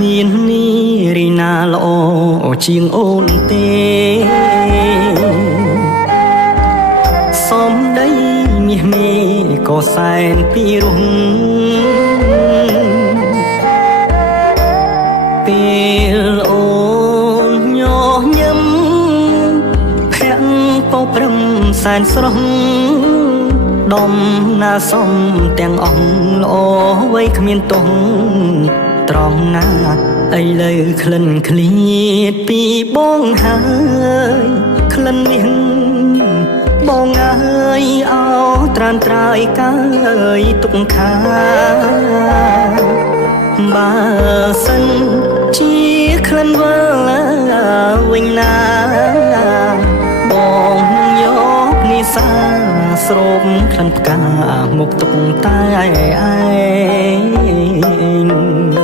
មាននីរីណាល្អជាងអូនទេសំដីមាសមេក៏សែនពីរុងពេលអូនញញឹមភ័ក្រពោព្រឹមសែនស្រស់ដំណាសំទាំងអស់ល្អໄວគ្មានទោះត្រង់ណាឥឡូវក្លិនឃ្លៀតពីបងហើយក្លិនមាសបងអើយអោត្រានត្រើយកើយទុកខាបើសិនជាក្លិនវល់វិញណាបងយកនេសាស្រោបក្លិនផ្កាមកទុកតែឯង